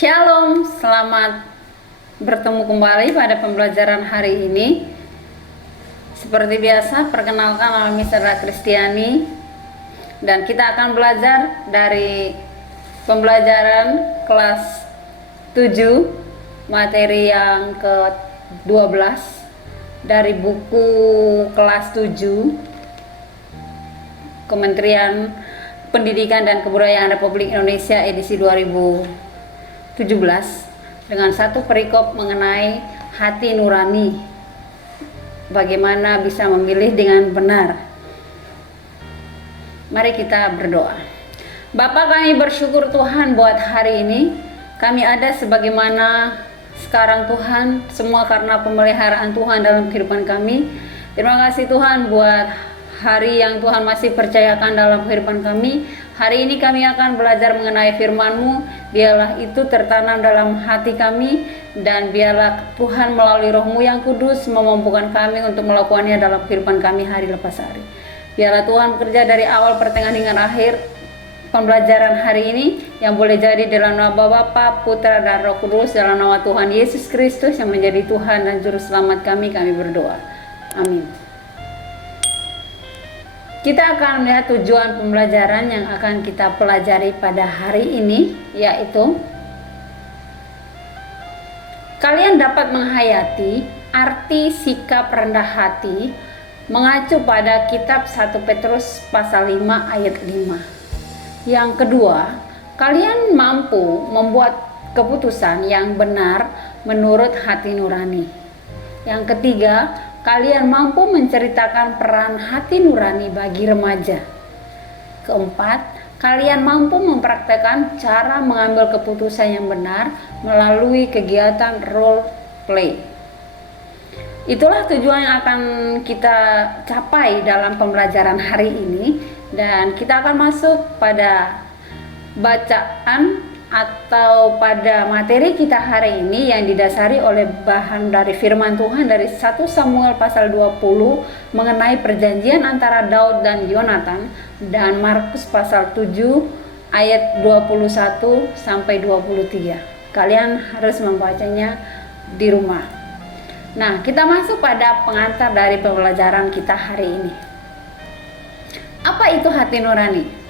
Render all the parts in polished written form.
Shalom, selamat bertemu kembali pada pembelajaran hari ini. Seperti biasa, perkenalkan nama Mr. Kristiani dan kita akan belajar dari pembelajaran kelas 7, materi yang ke-12 dari buku kelas 7 Kementerian Pendidikan dan Kebudayaan Republik Indonesia edisi 2017 dengan satu perikop mengenai hati nurani, bagaimana bisa memilih dengan benar. Mari kita berdoa. Bapa, kami bersyukur Tuhan buat hari ini kami ada sebagaimana sekarang Tuhan, semua karena pemeliharaan Tuhan dalam kehidupan kami. Terima kasih Tuhan buat hari yang Tuhan masih percayakan dalam kehidupan kami. Hari ini kami akan belajar mengenai firman-Mu. Biarlah itu tertanam dalam hati kami, dan biarlah Tuhan melalui Roh-Mu yang kudus memampukan kami untuk melakukannya dalam kehidupan kami hari lepas hari. Biarlah Tuhan bekerja dari awal, pertengahan hingga akhir pembelajaran hari ini, yang boleh jadi dalam nama Bapa, Putra, dan Roh Kudus, dalam nama Tuhan Yesus Kristus yang menjadi Tuhan dan Juru Selamat kami berdoa. Amin. Kita akan melihat tujuan pembelajaran yang akan kita pelajari pada hari ini, yaitu kalian dapat menghayati arti sikap rendah hati mengacu pada kitab 1 Petrus pasal 5 ayat 5. Yang kedua, kalian mampu membuat keputusan yang benar menurut hati nurani. Yang ketiga, kalian mampu menceritakan peran hati nurani bagi remaja. Keempat, kalian mampu mempraktekkan cara mengambil keputusan yang benar melalui kegiatan role play. Itulah tujuan yang akan kita capai dalam pembelajaran hari ini, dan kita akan masuk pada bacaan atau pada materi kita hari ini yang didasari oleh bahan dari firman Tuhan dari 1 Samuel pasal 20 mengenai perjanjian antara Daud dan Yonatan, dan Markus pasal 7 ayat 21 sampai 23. Kalian harus membacanya di rumah. Nah, kita masuk pada pengantar dari pembelajaran kita hari ini. Apa itu hati nurani?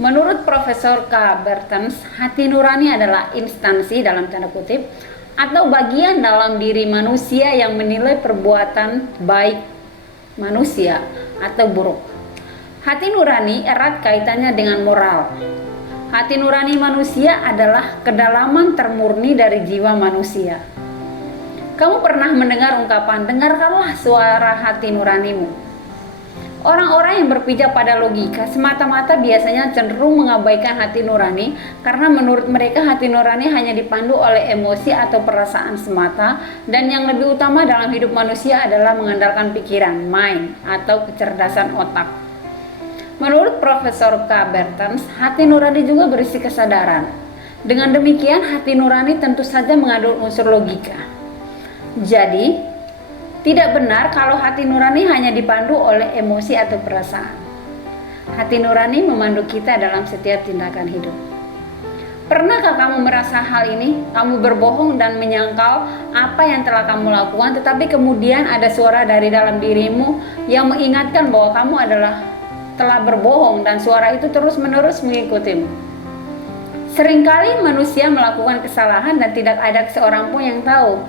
Menurut Profesor K. Bertens, hati nurani adalah instansi dalam tanda kutip atau bagian dalam diri manusia yang menilai perbuatan baik manusia atau buruk. Hati nurani erat kaitannya dengan moral. Hati nurani manusia adalah kedalaman termurni dari jiwa manusia. Kamu pernah mendengar ungkapan, dengarkanlah suara hati nuranimu. Orang-orang yang berpijak pada logika semata-mata biasanya cenderung mengabaikan hati nurani, karena menurut mereka hati nurani hanya dipandu oleh emosi atau perasaan semata, dan yang lebih utama dalam hidup manusia adalah mengandalkan pikiran, mind, atau kecerdasan otak. Menurut Profesor K. Bertens, hati nurani juga berisi kesadaran. Dengan demikian, hati nurani tentu saja mengandung unsur logika. Jadi, tidak benar kalau hati nurani hanya dipandu oleh emosi atau perasaan. Hati nurani memandu kita dalam setiap tindakan hidup. Pernahkah kamu merasa hal ini? Kamu berbohong dan menyangkal apa yang telah kamu lakukan, tetapi kemudian ada suara dari dalam dirimu yang mengingatkan bahwa kamu telah berbohong, dan suara itu terus-menerus mengikutimu. Seringkali manusia melakukan kesalahan dan tidak ada seorang pun yang tahu,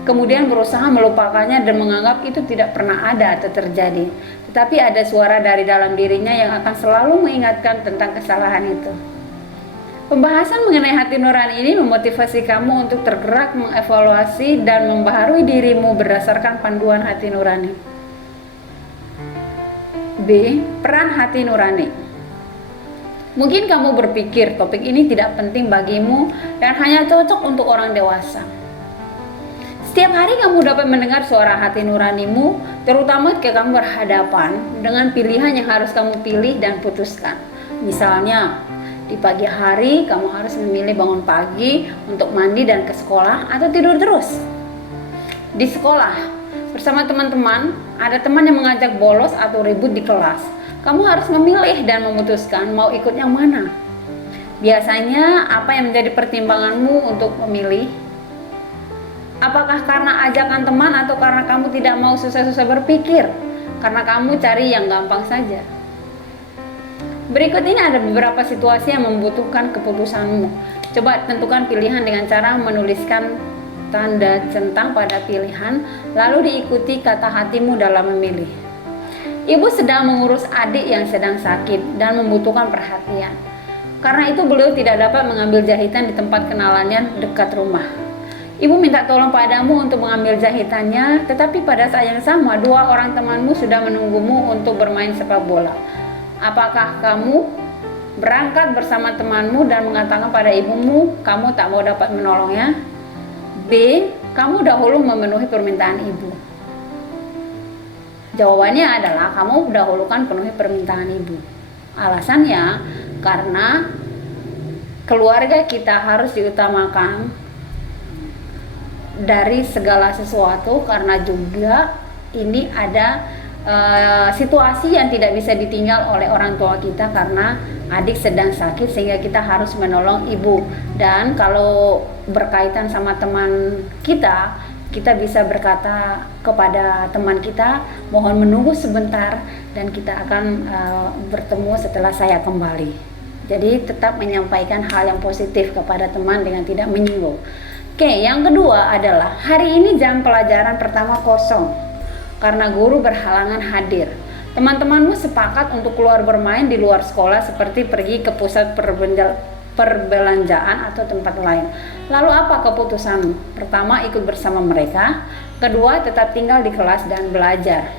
kemudian berusaha melupakannya dan menganggap itu tidak pernah ada atau terjadi. Tetapi ada suara dari dalam dirinya yang akan selalu mengingatkan tentang kesalahan itu. Pembahasan mengenai hati nurani ini memotivasi kamu untuk tergerak mengevaluasi dan membaharui dirimu berdasarkan panduan hati nurani. B. Peran hati nurani. Mungkin kamu berpikir topik ini tidak penting bagimu dan hanya cocok untuk orang dewasa. Setiap hari kamu dapat mendengar suara hati nuranimu, terutama ketika kamu berhadapan dengan pilihan yang harus kamu pilih dan putuskan. Misalnya, di pagi hari kamu harus memilih bangun pagi untuk mandi dan ke sekolah, atau tidur terus. Di sekolah, bersama teman-teman, ada teman yang mengajak bolos atau ribut di kelas. Kamu harus memilih dan memutuskan mau ikut yang mana. Biasanya apa yang menjadi pertimbanganmu untuk memilih? Apakah karena ajakan teman atau karena kamu tidak mau susah-susah berpikir? Karena kamu cari yang gampang saja. Berikut ini ada beberapa situasi yang membutuhkan keputusanmu. Coba tentukan pilihan dengan cara menuliskan tanda centang pada pilihan, lalu diikuti kata hatimu dalam memilih. Ibu sedang mengurus adik yang sedang sakit dan membutuhkan perhatian. Karena itu beliau tidak dapat mengambil jahitan di tempat kenalannya dekat rumah. Ibu minta tolong padamu untuk mengambil jahitannya, tetapi pada saat yang sama 2 orang temanmu sudah menunggumu untuk bermain sepak bola. Apakah kamu berangkat bersama temanmu dan mengatakan pada ibumu kamu tak mau dapat menolongnya? B. Kamu dahulu memenuhi permintaan ibu. Jawabannya adalah kamu dahulukan penuhi permintaan ibu. Alasannya karena keluarga kita harus diutamakan dari segala sesuatu, karena juga ini ada situasi yang tidak bisa ditinggal oleh orang tua kita karena adik sedang sakit, sehingga kita harus menolong ibu. Dan kalau berkaitan sama teman kita, kita bisa berkata kepada teman kita, mohon menunggu sebentar dan kita akan bertemu setelah saya kembali. Jadi tetap menyampaikan hal yang positif kepada teman dengan tidak menyinggung. Oke, yang kedua adalah hari ini jam pelajaran pertama kosong karena guru berhalangan hadir. Teman-temanmu sepakat untuk keluar bermain di luar sekolah, seperti pergi ke pusat perbelanjaan atau tempat lain. Lalu apa keputusanmu? Pertama, ikut bersama mereka. Kedua, tetap tinggal di kelas dan belajar.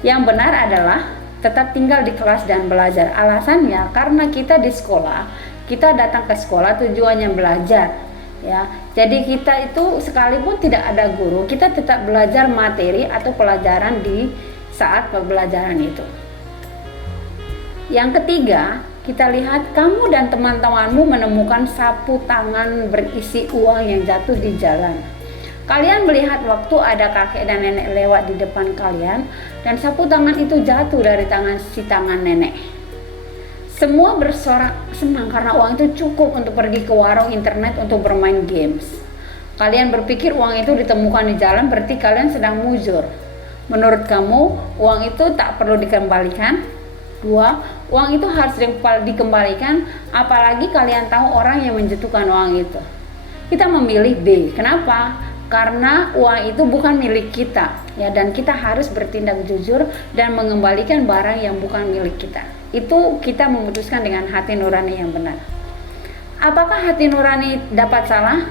Yang benar adalah tetap tinggal di kelas dan belajar. Alasannya karena kita di sekolah, kita datang ke sekolah tujuannya belajar, ya. Jadi kita itu sekalipun tidak ada guru, kita tetap belajar materi atau pelajaran di saat pembelajaran itu. Yang ketiga, kita lihat kamu dan teman-temanmu menemukan sapu tangan berisi uang yang jatuh di jalan. Kalian melihat waktu ada kakek dan nenek lewat di depan kalian, dan sapu tangan itu jatuh dari tangan nenek. Semua bersorak senang karena uang itu cukup untuk pergi ke warung internet untuk bermain games. Kalian berpikir uang itu ditemukan di jalan, berarti kalian sedang muzur. Menurut kamu, uang itu tak perlu dikembalikan? 2. Uang itu harus dikembalikan, apalagi kalian tahu orang yang menjatuhkan uang itu. Kita memilih B. Kenapa? Karena uang itu bukan milik kita, ya, dan kita harus bertindak jujur dan mengembalikan barang yang bukan milik kita. Itu kita memutuskan dengan hati nurani yang benar. Apakah hati nurani dapat salah?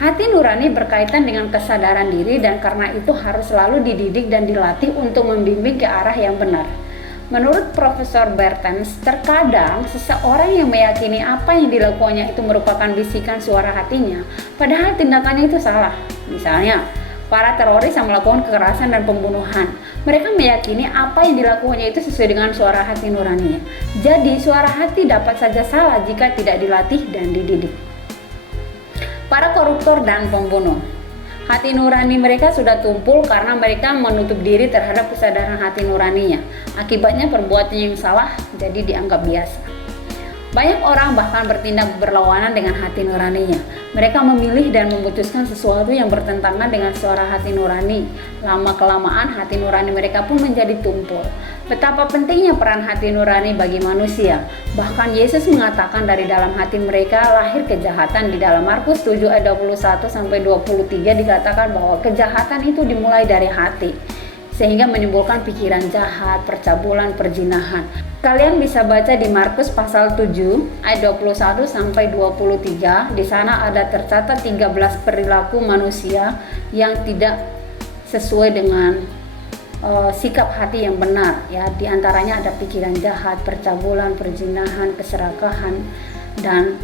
Hati nurani berkaitan dengan kesadaran diri, dan karena itu harus selalu dididik dan dilatih untuk membimbing ke arah yang benar. Menurut Profesor Bertens, terkadang seseorang yang meyakini apa yang dilakukannya itu merupakan bisikan suara hatinya, padahal tindakannya itu salah. Misalnya, para teroris yang melakukan kekerasan dan pembunuhan, mereka meyakini apa yang dilakukannya itu sesuai dengan suara hati nuraninya. Jadi, suara hati dapat saja salah jika tidak dilatih dan dididik. Para koruptor dan pembunuh, hati nurani mereka sudah tumpul karena mereka menutup diri terhadap kesadaran hati nuraninya. Akibatnya perbuatan yang salah jadi dianggap biasa. Banyak orang bahkan bertindak berlawanan dengan hati nuraninya. Mereka memilih dan memutuskan sesuatu yang bertentangan dengan suara hati nurani. Lama-kelamaan hati nurani mereka pun menjadi tumpul. Betapa pentingnya peran hati nurani bagi manusia. Bahkan Yesus mengatakan dari dalam hati mereka lahir kejahatan. Di dalam Markus 7 ayat 21-23 dikatakan bahwa kejahatan itu dimulai dari hati, sehingga menimbulkan pikiran jahat, percabulan, perzinahan. Kalian bisa baca di Markus pasal 7 ayat 21-23. Di sana ada tercatat 13 perilaku manusia yang tidak sesuai dengan sikap hati yang benar, ya. Di antaranya ada pikiran jahat, percabulan, perzinahan, keserakahan, dan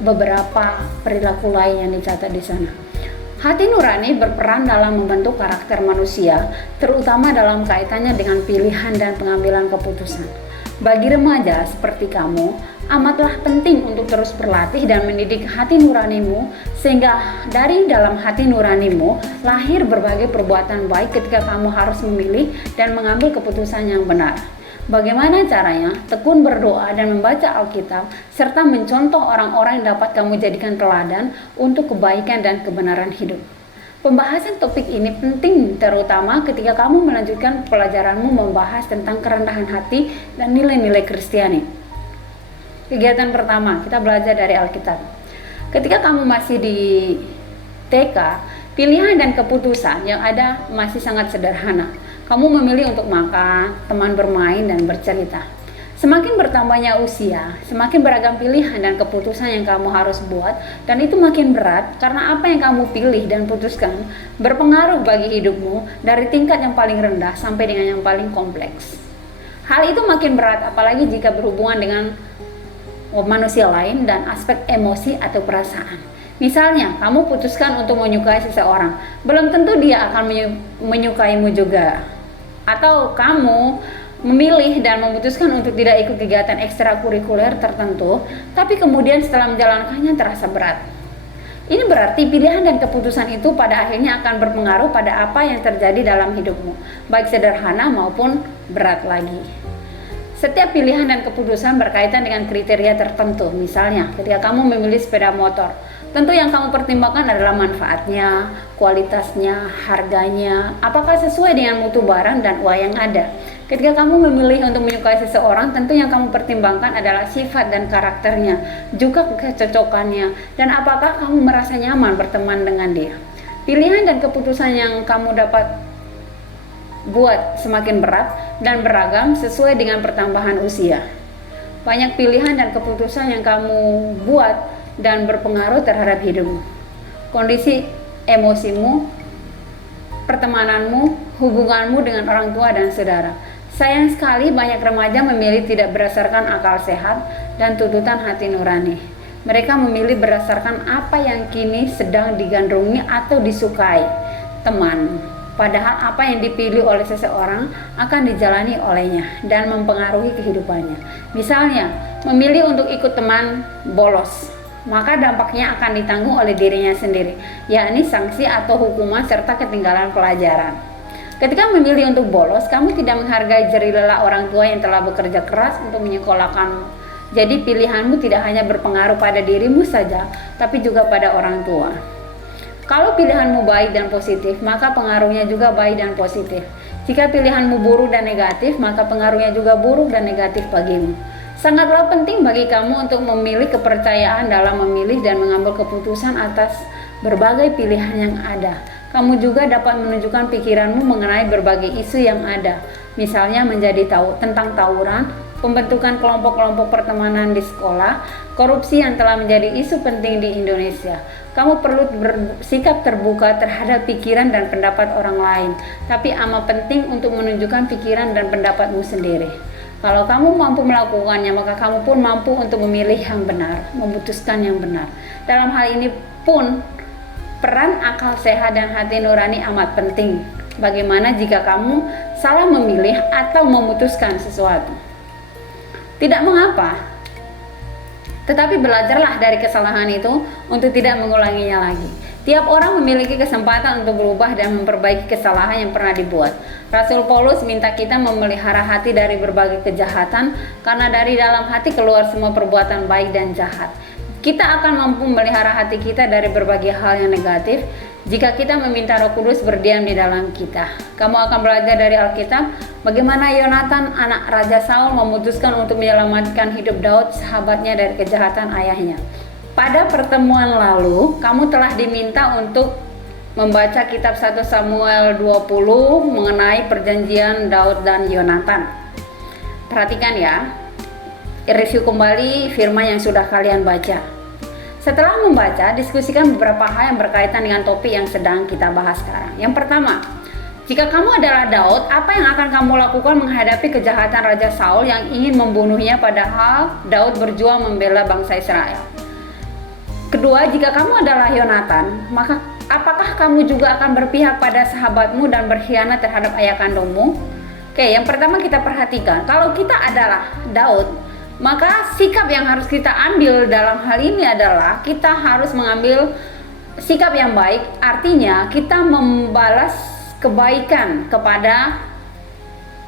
beberapa perilaku lain yang dicatat di sana. Hati nurani berperan dalam membentuk karakter manusia, terutama dalam kaitannya dengan pilihan dan pengambilan keputusan. Bagi remaja seperti kamu, amatlah penting untuk terus berlatih dan mendidik hati nuranimu, sehingga dari dalam hati nuranimu lahir berbagai perbuatan baik ketika kamu harus memilih dan mengambil keputusan yang benar. Bagaimana caranya? Tekun berdoa dan membaca Alkitab, serta mencontoh orang-orang yang dapat kamu jadikan teladan untuk kebaikan dan kebenaran hidup. Pembahasan topik ini penting terutama ketika kamu melanjutkan pelajaranmu membahas tentang kerendahan hati dan nilai-nilai Kristiani. Kegiatan pertama, kita belajar dari Alkitab. Ketika kamu masih di TK, pilihan dan keputusan yang ada masih sangat sederhana. Kamu memilih untuk makan, teman bermain, dan bercerita. Semakin bertambahnya usia, semakin beragam pilihan dan keputusan yang kamu harus buat, dan itu makin berat karena apa yang kamu pilih dan putuskan berpengaruh bagi hidupmu dari tingkat yang paling rendah sampai dengan yang paling kompleks. Hal itu makin berat apalagi jika berhubungan dengan manusia lain dan aspek emosi atau perasaan. Misalnya, kamu putuskan untuk menyukai seseorang, belum tentu dia akan menyukaimu juga. Atau kamu memilih dan memutuskan untuk tidak ikut kegiatan ekstrakurikuler tertentu, tapi kemudian setelah menjalankannya terasa berat. Ini berarti pilihan dan keputusan itu pada akhirnya akan berpengaruh pada apa yang terjadi dalam hidupmu, baik sederhana maupun berat lagi. Setiap pilihan dan keputusan berkaitan dengan kriteria tertentu. Misalnya, ketika kamu memilih sepeda motor, tentu yang kamu pertimbangkan adalah manfaatnya, kualitasnya, harganya, apakah sesuai dengan mutu barang dan uang yang ada. Ketika kamu memilih untuk menyukai seseorang, tentu yang kamu pertimbangkan adalah sifat dan karakternya, juga kecocokannya, dan apakah kamu merasa nyaman berteman dengan dia. Pilihan dan keputusan yang kamu dapat buat semakin berat dan beragam sesuai dengan pertambahan usia. Banyak pilihan dan keputusan yang kamu buat dan berpengaruh terhadap hidupmu, kondisi emosimu, pertemananmu, hubunganmu dengan orang tua dan saudara. Sayang sekali banyak remaja memilih tidak berdasarkan akal sehat dan tuntutan hati nurani. Mereka memilih berdasarkan apa yang kini sedang digandrungi atau disukai teman. Padahal apa yang dipilih oleh seseorang akan dijalani olehnya dan mempengaruhi kehidupannya. Misalnya, memilih untuk ikut teman bolos, maka dampaknya akan ditanggung oleh dirinya sendiri, yakni sanksi atau hukuman serta ketinggalan pelajaran. Ketika memilih untuk bolos, kamu tidak menghargai jerih lelah orang tua yang telah bekerja keras untuk menyekolahkanmu. Jadi pilihanmu tidak hanya berpengaruh pada dirimu saja, tapi juga pada orang tua. Kalau pilihanmu baik dan positif, maka pengaruhnya juga baik dan positif. Jika pilihanmu buruk dan negatif, maka pengaruhnya juga buruk dan negatif bagimu. Sangatlah penting bagi kamu untuk memilih kepercayaan dalam memilih dan mengambil keputusan atas berbagai pilihan yang ada. Kamu juga dapat menunjukkan pikiranmu mengenai berbagai isu yang ada. Misalnya menjadi tentang tawuran, pembentukan kelompok-kelompok pertemanan di sekolah, korupsi yang telah menjadi isu penting di Indonesia. Kamu perlu bersikap terbuka terhadap pikiran dan pendapat orang lain, tapi amat penting untuk menunjukkan pikiran dan pendapatmu sendiri. Kalau kamu mampu melakukannya, maka kamu pun mampu untuk memilih yang benar, memutuskan yang benar. Dalam hal ini pun, peran akal sehat dan hati nurani amat penting. Bagaimana jika kamu salah memilih atau memutuskan sesuatu? Tidak mengapa, tetapi belajarlah dari kesalahan itu untuk tidak mengulanginya lagi. Tiap orang memiliki kesempatan untuk berubah dan memperbaiki kesalahan yang pernah dibuat. Rasul Paulus minta kita memelihara hati dari berbagai kejahatan, karena dari dalam hati keluar semua perbuatan baik dan jahat. Kita akan mampu memelihara hati kita dari berbagai hal yang negatif jika kita meminta Roh Kudus berdiam di dalam kita. Kamu akan belajar dari Alkitab bagaimana Yonatan, anak Raja Saul, memutuskan untuk menyelamatkan hidup Daud, sahabatnya, dari kejahatan ayahnya. Pada pertemuan lalu, kamu telah diminta untuk membaca kitab 1 Samuel 20 mengenai perjanjian Daud dan Yonatan. Perhatikan ya, review kembali firman yang sudah kalian baca. Setelah membaca, diskusikan beberapa hal yang berkaitan dengan topik yang sedang kita bahas sekarang. Yang pertama, jika kamu adalah Daud, apa yang akan kamu lakukan menghadapi kejahatan Raja Saul yang ingin membunuhnya, padahal Daud berjuang membela bangsa Israel? Kedua, jika kamu adalah Yonatan, maka apakah kamu juga akan berpihak pada sahabatmu dan berkhianat terhadap ayah kandungmu? Oke, yang pertama kita perhatikan, kalau kita adalah Daud, maka sikap yang harus kita ambil dalam hal ini adalah kita harus mengambil sikap yang baik, artinya kita membalas kebaikan kepada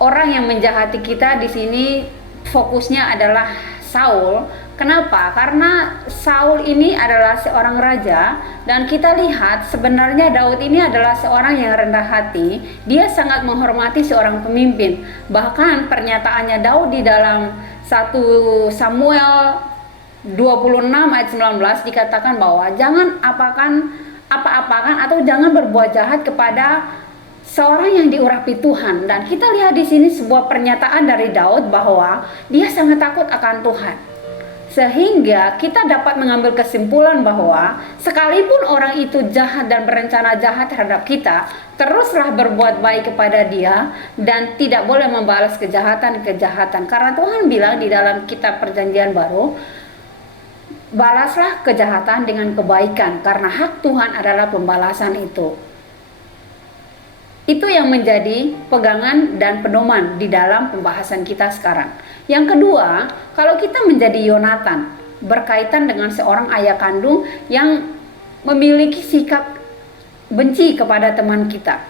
orang yang menjahati kita di sini fokusnya adalah Saul. Kenapa? Karena Saul ini adalah seorang raja, dan kita lihat sebenarnya Daud ini adalah seorang yang rendah hati. Dia sangat menghormati seorang pemimpin. Bahkan pernyataannya Daud di dalam 1 Samuel 26 ayat 19 dikatakan bahwa jangan apa-apakan atau jangan berbuat jahat kepada seorang yang diurapi Tuhan. Dan kita lihat di sini sebuah pernyataan dari Daud bahwa dia sangat takut akan Tuhan. Sehingga kita dapat mengambil kesimpulan bahwa sekalipun orang itu jahat dan berencana jahat terhadap kita, teruslah berbuat baik kepada dia dan tidak boleh membalas kejahatan-kejahatan. Karena Tuhan bilang di dalam kitab Perjanjian Baru, balaslah kejahatan dengan kebaikan, karena hak Tuhan adalah pembalasan itu. Itu yang menjadi pegangan dan pedoman di dalam pembahasan kita sekarang. Yang kedua, kalau kita menjadi Yonatan, berkaitan dengan seorang ayah kandung yang memiliki sikap benci kepada teman kita.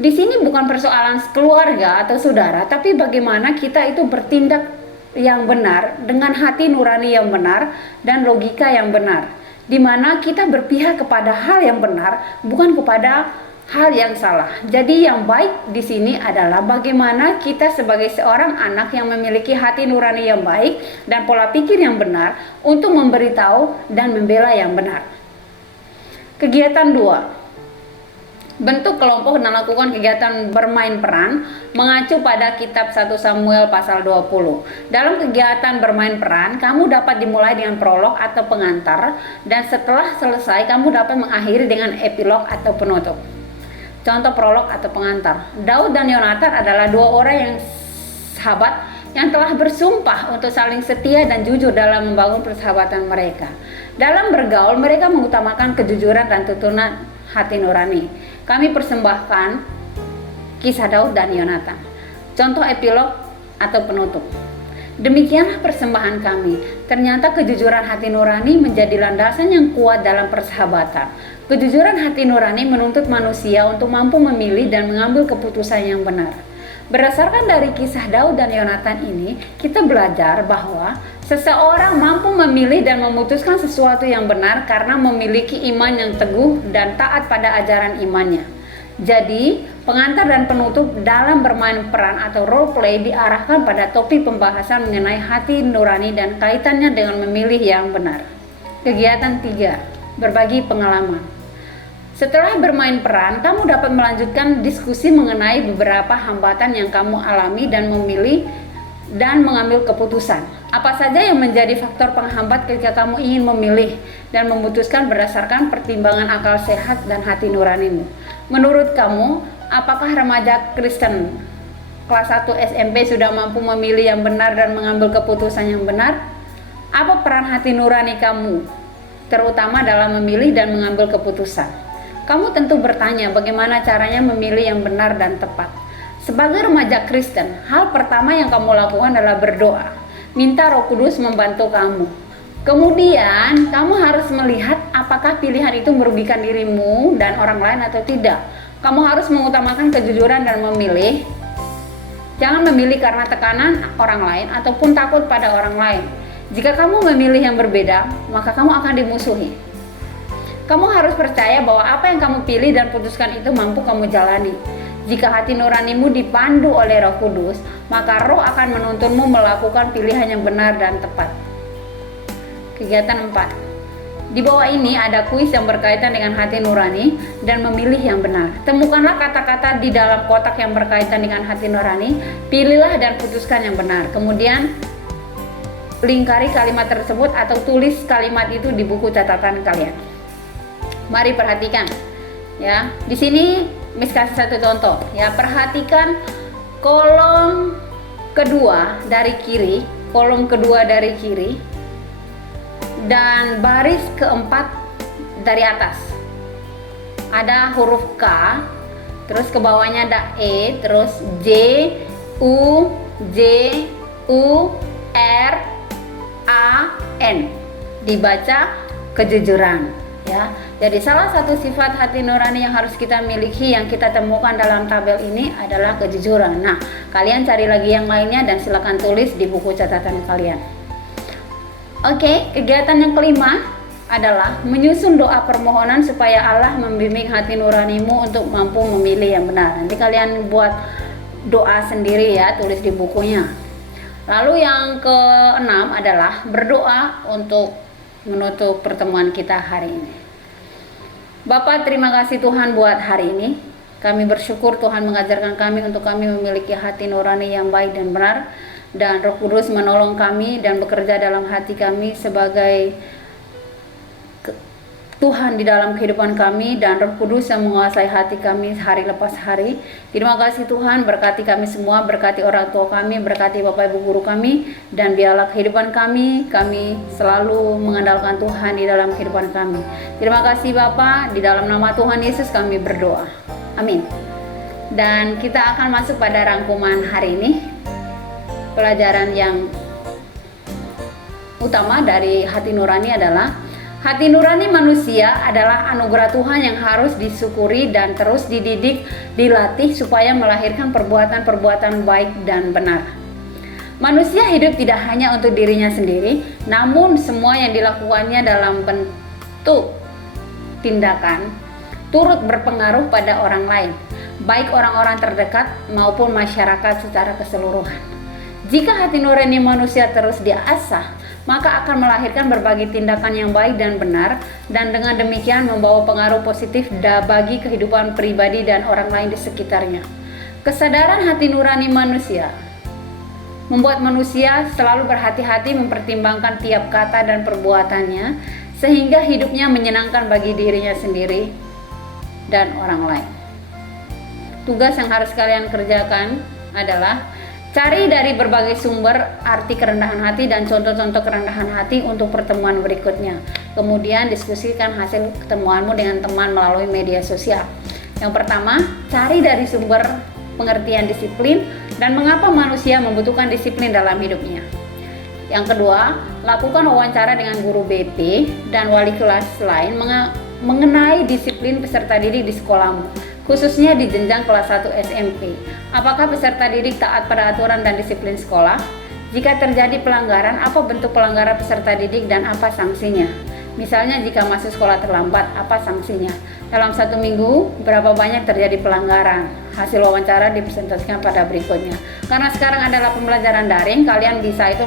Di sini bukan persoalan keluarga atau saudara, tapi bagaimana kita itu bertindak yang benar dengan hati nurani yang benar dan logika yang benar, di mana kita berpihak kepada hal yang benar, bukan kepada hal yang salah. Jadi yang baik di sini adalah bagaimana kita sebagai seorang anak yang memiliki hati nurani yang baik dan pola pikir yang benar untuk memberitahu dan membela yang benar. Kegiatan 2. Bentuk kelompok dan lakukan kegiatan bermain peran mengacu pada kitab 1 Samuel pasal 20. Dalam kegiatan bermain peran, kamu dapat dimulai dengan prolog atau pengantar, dan setelah selesai kamu dapat mengakhiri dengan epilog atau penutup. Contoh prolog atau pengantar. Daud dan Yonatan adalah dua orang yang sahabat yang telah bersumpah untuk saling setia dan jujur dalam membangun persahabatan mereka. Dalam bergaul, mereka mengutamakan kejujuran dan tuntunan hati nurani. Kami persembahkan kisah Daud dan Yonatan. Contoh epilog atau penutup. Demikianlah persembahan kami. Ternyata kejujuran hati nurani menjadi landasan yang kuat dalam persahabatan. Kejujuran hati nurani menuntut manusia untuk mampu memilih dan mengambil keputusan yang benar. Berdasarkan dari kisah Daud dan Yonatan ini, kita belajar bahwa seseorang mampu memilih dan memutuskan sesuatu yang benar karena memiliki iman yang teguh dan taat pada ajaran imannya. Jadi, pengantar dan penutup dalam bermain peran atau role play diarahkan pada topik pembahasan mengenai hati nurani dan kaitannya dengan memilih yang benar. Kegiatan 3. Berbagi pengalaman. Setelah bermain peran, kamu dapat melanjutkan diskusi mengenai beberapa hambatan yang kamu alami dan memilih dan mengambil keputusan. Apa saja yang menjadi faktor penghambat ketika kamu ingin memilih dan memutuskan berdasarkan pertimbangan akal sehat dan hati nuranimu? Menurut kamu, apakah remaja Kristen kelas 1 SMP sudah mampu memilih yang benar dan mengambil keputusan yang benar? Apa peran hati nurani kamu, terutama dalam memilih dan mengambil keputusan? Kamu tentu bertanya bagaimana caranya memilih yang benar dan tepat. Sebagai remaja Kristen, hal pertama yang kamu lakukan adalah berdoa. Minta Roh Kudus membantu kamu. Kemudian, kamu harus melihat apakah pilihan itu merugikan dirimu dan orang lain atau tidak. Kamu harus mengutamakan kejujuran dan memilih. Jangan memilih karena tekanan orang lain ataupun takut pada orang lain. Jika kamu memilih yang berbeda, maka kamu akan dimusuhi. Kamu harus percaya bahwa apa yang kamu pilih dan putuskan itu mampu kamu jalani. Jika hati nuranimu dipandu oleh Roh Kudus, maka Roh akan menuntunmu melakukan pilihan yang benar dan tepat. Kegiatan 4. Di bawah ini ada kuis yang berkaitan dengan hati nurani dan memilih yang benar. Temukanlah kata-kata di dalam kotak yang berkaitan dengan hati nurani, pilihlah dan putuskan yang benar. Kemudian lingkari kalimat tersebut atau tulis kalimat itu di buku catatan kalian. Mari perhatikan, ya. Di sini Miss kasih satu contoh, ya. Perhatikan kolom kedua dari kiri, dan baris keempat dari atas. Ada huruf K, terus ke bawahnya ada E, terus J, U, R, A, N. Dibaca kejujuran. ya. Jadi salah satu sifat hati nurani yang harus kita miliki yang kita temukan dalam tabel ini adalah kejujuran. Nah, kalian cari lagi yang lainnya dan silakan tulis di buku catatan kalian. Oke, kegiatan yang kelima adalah menyusun doa permohonan supaya Allah membimbing hati nuranimu untuk mampu memilih yang benar. Nanti kalian buat doa sendiri ya, tulis di bukunya. Lalu yang keenam adalah berdoa untuk menutup pertemuan kita hari ini. Bapak, terima kasih Tuhan buat hari ini. Kami bersyukur Tuhan mengajarkan kami untuk kami memiliki hati nurani yang baik dan benar, dan Roh Kudus menolong kami dan bekerja dalam hati kami sebagai Tuhan di dalam kehidupan kami, dan Roh Kudus yang menguasai hati kami hari lepas hari. Terima kasih Tuhan, berkati kami semua, berkati orang tua kami, berkati Bapak Ibu guru kami, dan biarlah kehidupan kami selalu mengandalkan Tuhan di dalam kehidupan kami. Terima kasih Bapak, di dalam nama Tuhan Yesus kami berdoa. Amin. Dan kita akan masuk pada rangkuman hari ini. Pelajaran yang utama dari hati nurani adalah hati nurani manusia adalah anugerah Tuhan yang harus disyukuri dan terus dididik, dilatih supaya melahirkan perbuatan-perbuatan baik dan benar. Manusia hidup tidak hanya untuk dirinya sendiri, namun semua yang dilakukannya dalam bentuk tindakan turut berpengaruh pada orang lain, baik orang-orang terdekat maupun masyarakat secara keseluruhan. Jika hati nurani manusia terus diasah, maka akan melahirkan berbagai tindakan yang baik dan benar, dan dengan demikian membawa pengaruh positif bagi kehidupan pribadi dan orang lain di sekitarnya. Kesadaran hati nurani manusia membuat manusia selalu berhati-hati mempertimbangkan tiap kata dan perbuatannya, sehingga hidupnya menyenangkan bagi dirinya sendiri dan orang lain. Tugas yang harus kalian kerjakan adalah cari dari berbagai sumber arti kerendahan hati dan contoh-contoh kerendahan hati untuk pertemuan berikutnya. Kemudian diskusikan hasil ketemuanmu dengan teman melalui media sosial. Yang pertama, cari dari sumber pengertian disiplin dan mengapa manusia membutuhkan disiplin dalam hidupnya. Yang kedua, lakukan wawancara dengan guru BP dan wali kelas lain mengenai disiplin peserta didik di sekolahmu, khususnya di jenjang kelas 1 SMP. Apakah peserta didik taat pada aturan dan disiplin sekolah? Jika terjadi pelanggaran, apa bentuk pelanggaran peserta didik dan apa sanksinya? Misalnya jika masuk sekolah terlambat, apa sanksinya? Dalam 1 minggu, berapa banyak terjadi pelanggaran? Hasil wawancara dipresentasikan pada berikutnya. Karena sekarang adalah pembelajaran daring, kalian bisa itu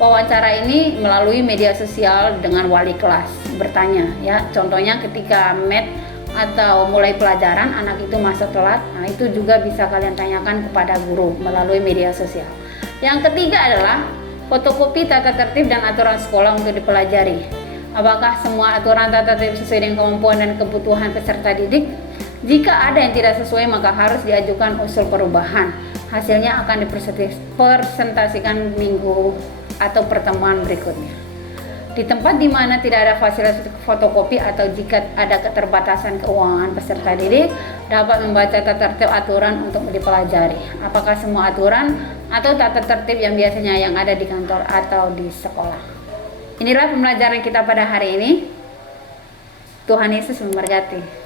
wawancara ini melalui media sosial dengan wali kelas, bertanya ya. Contohnya ketika atau mulai pelajaran anak itu masuk telat, nah itu juga bisa kalian tanyakan kepada guru melalui media sosial. Yang ketiga adalah fotokopi tata tertib dan aturan sekolah untuk dipelajari. Apakah semua aturan tata tertib sesuai dengan kemampuan dan kebutuhan peserta didik? Jika ada yang tidak sesuai, maka harus diajukan usul perubahan. Hasilnya akan dipresentasikan minggu atau pertemuan berikutnya. Di tempat di mana tidak ada fasilitas fotokopi atau jika ada keterbatasan keuangan peserta didik dapat membaca tata tertib aturan untuk dipelajari. Apakah semua aturan atau tata tertib yang biasanya yang ada di kantor atau di sekolah. Inilah pembelajaran kita pada hari ini. Tuhan Yesus memberkati.